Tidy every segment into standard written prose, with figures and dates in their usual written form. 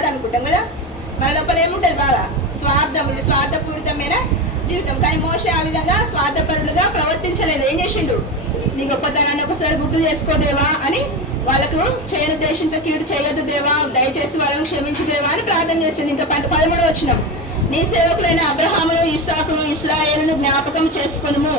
కాదు అనుకుంటాం కదా. మన లోపల ఏముంటుంది బాగా స్వార్థం, ఇది స్వార్థపూరితమైన జీవితం. కానీ మోషే ఆ విధంగా స్వార్థపరులుగా ప్రవర్తించలేదు. ఏం చేసిండు? నీ గొప్పతనాన్ని ఒకసారి గుర్తు చేసుకోదేవా అని వాళ్ళకు చేయని దేశంతో కీడు చేయొద్దు దేవా, దయచేసి వాళ్ళని క్షమించు దేవా అని ప్రార్థన చేసిండు. ఇంకా 13వ వచనం, నీ సేవకులైన అబ్రహామును, ఇస్సాకును, ఇశ్రాయేలును జ్ఞాపకం చేసుకొనుము.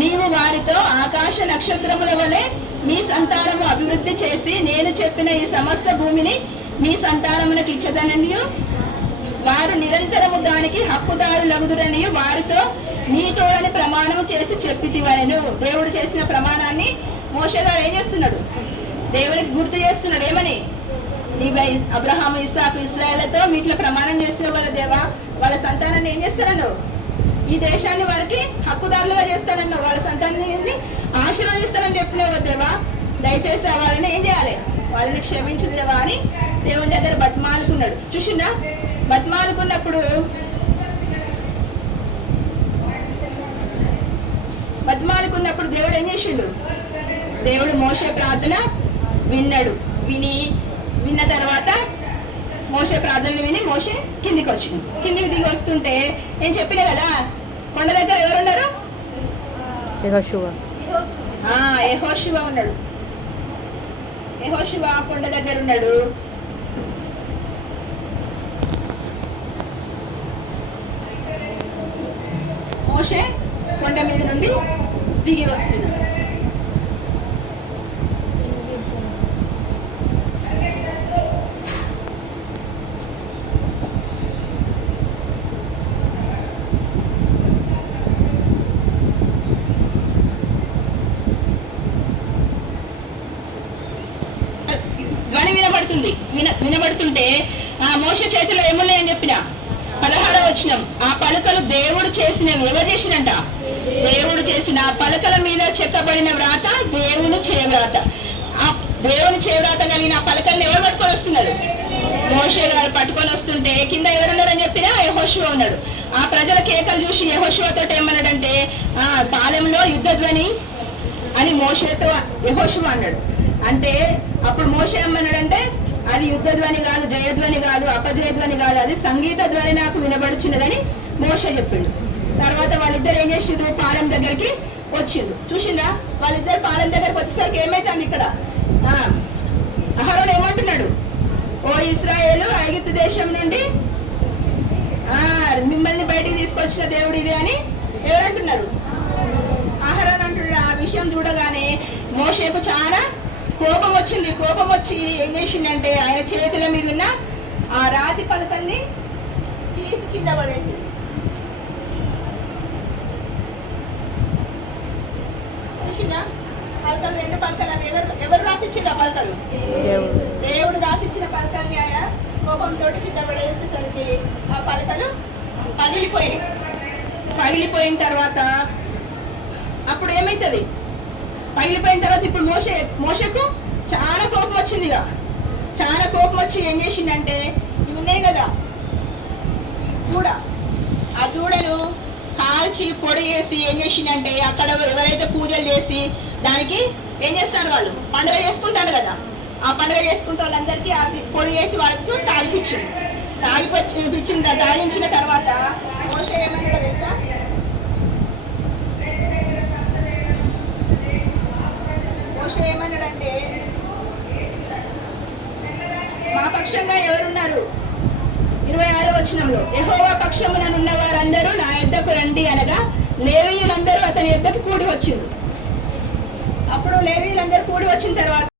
నీవు వారితో ఆకాశ నక్షత్రముల వలె మీ సంతానము అభివృద్ధి చేసి నేను చెప్పిన ఈ సమస్త భూమిని మీ సంతానమునకు ఇచ్చదననియు వారు నిరంతరము దానికి హక్కుదారులగుదురనియు వారితో నీతోడని ప్రమాణం చేసి చెప్పితివనెను. దేవుడు చేసిన ప్రమాణాన్ని మోషే గారు ఏం చేస్తున్నాడు? దేవునికి గుర్తు చేస్తున్నాడు. ఏమని? నీ అబ్రహాము, ఇస్సాకు, ఇశ్రాయేలుతో వీటిలో ప్రమాణం చేసిన వాళ్ళ దేవా, వాళ్ళ సంతానాన్ని ఏం చేస్తారన్నావు? ఈ దేశాన్ని వారికి హక్కుదారులుగా చేస్తానన్నావు, వాళ్ళ సంతానాన్ని ఆశీర్వదిస్తానని చెప్పినావు దేవా, దయచేసి వాళ్ళని ఏం చేయాలి? వాళ్ళని క్షమించు దేవా అని దేవుని దగ్గర బతిమాలుకున్నాడు. చూసిందా? బతిమాలుకున్నప్పుడు దేవుడు ఏం చేసిండు? దేవుడు మోషే ప్రార్థన విన్నాడు. విన్న తర్వాత మోషే ప్రార్థనలు విని మోషే కిందికి వచ్చింది. కిందికి దిగి వస్తుంటే నేను చెప్పినా కదా, కొండ దగ్గర ఎవరున్నారు? యెహోషువ ఉన్నాడు. యెహోషువ కొండ దగ్గర ఉన్నాడు. మోషే కొండ మీద నుండి దిగి వస్తున్నాడు. ధ్వని వినబడుతుంటే ఆ మోషే చేతిలో ఏమున్నాయని చెప్పిన 16వ వచనం, ఆ పలకలు దేవుడు చేసినవి. ఎవరు చేసినంట? దేవుడు చేసిన. ఆ పలకల మీద చెక్కబడిన వ్రాత దేవుని చేవ్రాత. ఆ దేవుని చేవ్రాత కలిగిన ఆ పలకల్ని ఎవరు పట్టుకొని వస్తున్నారు? మోషే గారు పట్టుకొని వస్తుంటే కింద ఎవరున్నారని చెప్పినా యెహోషువ ఉన్నాడు. ఆ ప్రజల కేకలు చూసి యెహోషువతో ఏమన్నాడంటే, పాలెంలో యుద్ధ ధ్వని అని మోషేతో యెహోషువ అన్నాడు. అంటే అప్పుడు మోషే ఏమన్నాడంటే, అది యుద్ధ ధ్వని కాదు, జయధ్వని కాదు, అపజయధ్వని కాదు, అది సంగీత ధ్వని నాకు వినబడుచున్నదని మోషే చెప్పిండు. తర్వాత వాళ్ళిద్దరు ఏం చేసిండ్రు? పాలెం దగ్గరికి వచ్చిండ్రు. చూసిండ్రా? వాళ్ళిద్దరు పాలెం దగ్గరికి వచ్చేసరికి ఏమైతుంది ఇక్కడ? అహరోను ఏమంటున్నాడు? ఓ ఇశ్రాయేలు, ఐగుప్తు దేశం నుండి మిమ్మల్ని బయటికి తీసుకొచ్చిన దేవుడు ఇది అని ఎవరంటున్నారు? అహరోను అంటున్నాడు. ఆ విషయం చూడగానే మోషేకు చాలా కోపం వచ్చింది. కోపం వచ్చి ఏం చేసిండంటే ఆయన చేతుల మీద ఉన్న ఆ రాతి పలకల్ని తీసి కింద పడేసి, చూసిందా? పలకలు, 2 పలకలు. అవి ఎవరు రాసిచ్చిండు? ఆ పలకలు దేవుడు రాసిచ్చిన పలకల్ని ఆయన కోపంతో కింద పడేసేసరికి ఆ పలకలు పగిలిపోయిన తర్వాత అప్పుడు ఏమైతుంది? పగిలిపోయిన తర్వాత ఇప్పుడు మోషకు చాలా కోపం వచ్చింది. చాలా కోపం వచ్చి ఏం చేసిండంటే, ఇవి ఉన్నాయి కదా దూడ, ఆ దూడను కాల్చి పొడి చేసి ఏం చేసిండంటే, అక్కడ ఎవరైతే పూజలు చేసి దానికి ఏం చేస్తారు? వాళ్ళు పండుగ చేసుకుంటారు కదా, ఆ పండుగ చేసుకుంటే వాళ్ళందరికీ ఆ పొడి చేసి వాళ్ళకి తాగించిన తర్వాత మోషే ఏమన్నాడో తెలుసా? ఏమన్నాడంటే, మా పక్షంగా ఎవరున్నారు? 26వ వచనంలో, యెహోవా పక్షముననున్న వారందరూ నా యొద్దకు రండి అనగా లేవీయులందరూ అతని యొద్దకు కూడి వచ్చిండ్రు. అప్పుడు లేవీయులందరూ కూడి వచ్చిన తర్వాత